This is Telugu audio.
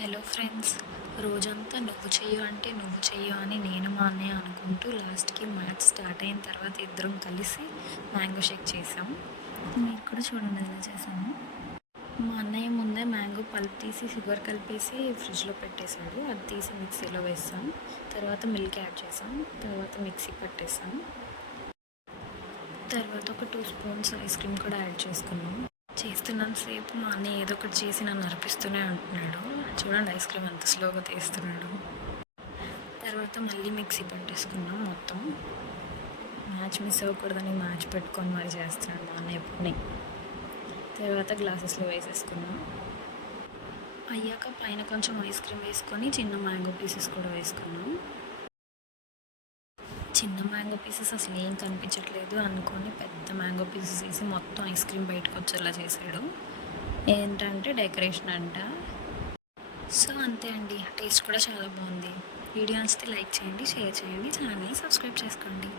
హలో ఫ్రెండ్స్, రోజంతా నువ్వు చెయ్యు అంటే నువ్వు చెయ్యు అని నేను మా అన్నయ్య అనుకుంటూ లాస్ట్కి మ్యాచ్ స్టార్ట్ అయిన తర్వాత ఇద్దరం కలిసి మ్యాంగో షేక్ చేసాం. మీరు కూడా చూడండి ఎలా చేసాము. మా అన్నయ్య ముందే మ్యాంగో పల్ప్ తీసి షుగర్ కలిపేసి ఫ్రిడ్జ్లో పెట్టేశాడు. అది తీసి మిక్సీలో వేసాం. తర్వాత మిల్క్ యాడ్ చేసాం. తర్వాత మిక్సీ పట్టేసాం. తర్వాత ఒక 2 స్పూన్స్ ఐస్ క్రీమ్ కూడా యాడ్ చేసుకున్నాం. చేస్తున్నంతసేపు మా అన్నయ్య ఏదో ఒకటి చేసి నన్ను అనిపిస్తూనే ఉంటున్నాడు. చూడండి ఐస్ క్రీమ్ ఎంత స్లోగా తీస్తున్నాడు. తర్వాత మళ్ళీ మిక్సీ పట్టేసుకున్నాం మొత్తం. మ్యాచ్ మిస్ అవ్వకూడదని మ్యాచ్ పెట్టుకొని మరి చేస్తున్నాడు మా అన్నయ్య ఎప్పుడుని. తర్వాత గ్లాసెస్లో వేసేసుకున్నాం. అయ్యాక పైన కొంచెం ఐస్ క్రీమ్ వేసుకొని చిన్న మ్యాంగో పీసెస్ కూడా వేసుకున్నాం. చిన్న మ్యాంగో పీసెస్ అసలు ఏం కనిపించట్లేదు అనుకొని పెద్ద మ్యాంగో పీసెస్ వేసి మొత్తం ఐస్ క్రీమ్ బయటకు వచ్చేలా చేశాడు. ఏంటంటే డెకరేషన్ అంట. సో అంతే అండి, టేస్ట్ కూడా చాలా బాగుంది. వీడియో నచ్చితే లైక్ చేయండి, షేర్ చేయండి, ఛానల్ని సబ్స్క్రైబ్ చేసుకోండి.